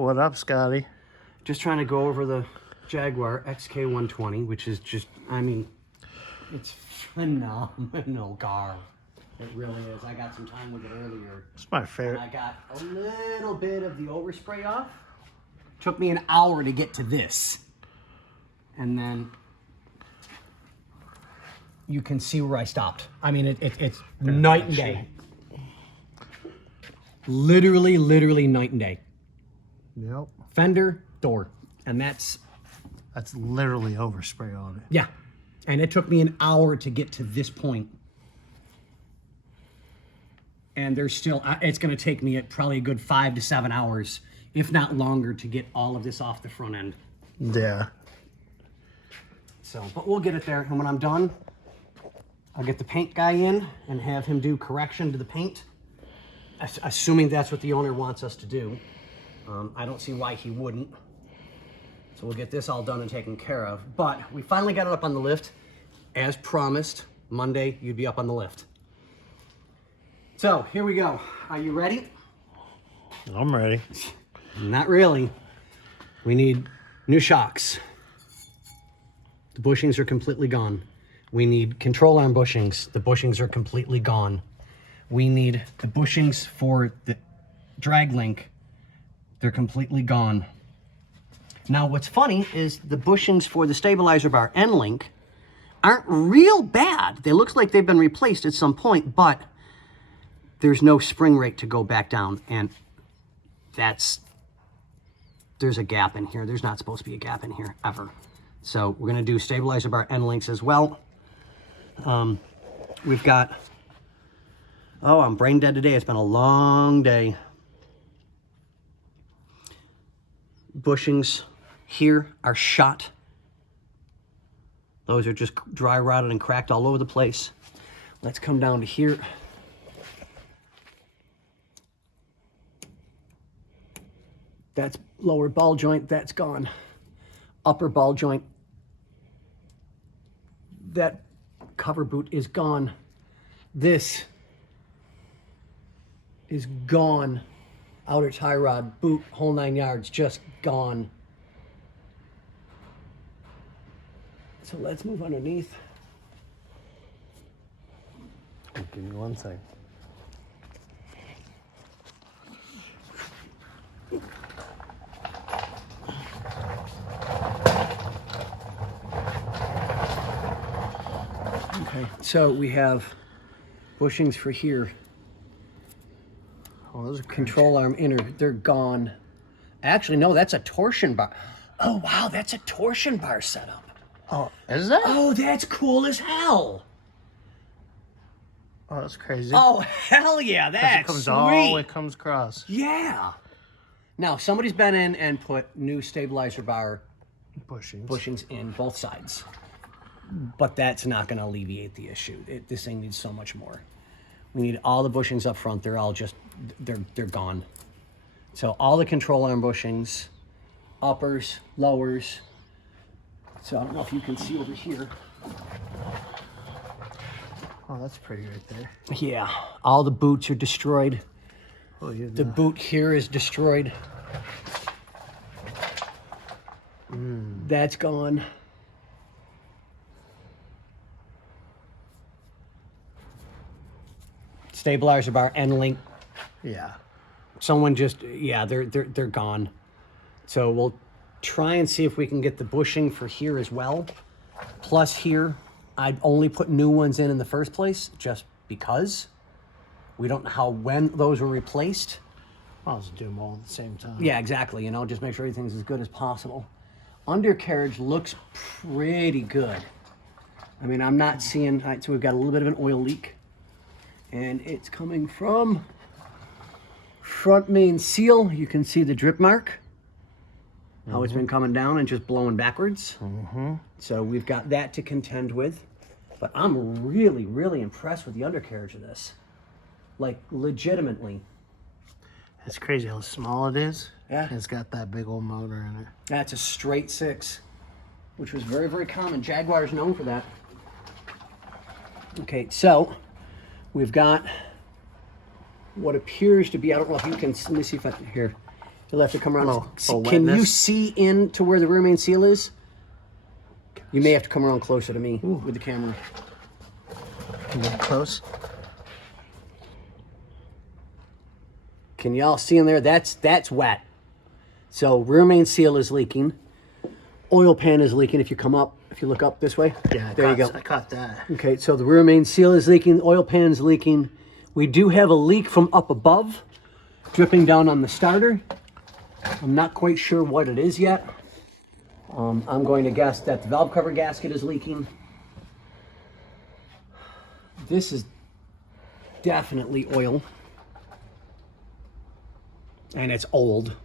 What up, Scotty? Just trying to go over the Jaguar XK120, which is just, I mean, it's phenomenal car. It really is. I got some time with it earlier. It's my favorite. And I got a little bit of the overspray off. Took me an hour to get to this. And then you can see where I stopped. I mean, it's night and day. Literally night and day. Yep. Fender, door. And that's literally overspray on it. yeah. And it took me an hour to get to this point. And there's still, it's going to take me probably a good 5 to 7 hours, if not longer, to get all of this off the front end. Yeah. So, but we'll get it there. And when I'm done, I'll get the paint guy in and have him do correction to the paint, assuming that's what the owner wants us to do. I don't see why he wouldn't. So we'll get this all done and taken care of. But we finally got it up on the lift. As promised, Monday, you'd be up on the lift. So here we go. Are you ready? I'm ready. Not really. We need new shocks. The bushings are completely gone. We need control arm bushings. The bushings are completely gone. We need the bushings for the drag link. They're completely gone. Now what's funny is the bushings for the stabilizer bar end link aren't real bad. They look like they've been replaced at some point, but there's no spring rate to go back down. And there's a gap in here. There's not supposed to be a gap in here ever. So we're gonna do stabilizer bar end links as well. We've got, oh, I'm brain dead today. It's been a long day. Bushings here are shot. Those are just dry rotted and cracked all over the place. Let's come down to here. That's lower ball joint, that's gone. Upper ball joint, that cover boot is gone. This is gone. Outer tie rod, boot, whole 9 yards, just gone. So let's move underneath. Give me one second. Okay, so we have bushings for here. Oh, those are Control arm inner, they're gone. Actually, no, that's a torsion bar. Oh, wow, that's a torsion bar setup. Oh, is that? Oh, that's cool as hell. Oh, that's crazy. Oh, hell yeah, that's it comes sweet. all it comes across. Yeah. Now, somebody's been in and put new stabilizer bar bushings in both sides. But that's not going to alleviate the issue. This thing needs so much more. We need all the bushings up front. They're all just, they're gone. So all the control arm bushings, uppers, lowers. So I don't know if you can see over here. Oh, that's pretty right there. Yeah, all the boots are destroyed. Oh, yeah. The boot here is destroyed. That's gone. Stabilizer bar end link. Yeah. Someone just, yeah, they're gone. So we'll try and see if we can get the bushing for here as well. Plus here, I'd only put new ones in the first place just because. We don't know when those were replaced. I'll just do them all at the same time. Yeah, exactly. You know, just make sure everything's as good as possible. Undercarriage looks pretty good. I mean, I'm not seeing, all right, so we've got a little bit of an oil leak. And it's coming from front main seal. You can see the drip mark. How it's been coming down and just blowing backwards. So we've got that to contend with. But I'm really impressed with the undercarriage of this. Like, legitimately. It's crazy how small it is. Yeah. It's got that big old motor in it. That's a straight 6, which was very common. Jaguar is known for that. Okay, so we've got what appears to be, I don't know if you can, let me see if I can, here. You'll have to come around. Oh, Can you wetness. see into where the rear main seal is? You may have to come around closer to me with the camera. Can you get close? Can y'all see in there? That's wet. So rear main seal is leaking. Oil pan is leaking. If you come up, if you look up this way, Yeah, there you go. I caught that. Okay, so the rear main seal is leaking. Oil pan's leaking. We do have a leak from up above, dripping down on the starter. I'm not quite sure what it is yet. I'm going to guess that the valve cover gasket is leaking. This is definitely oil. And it's old.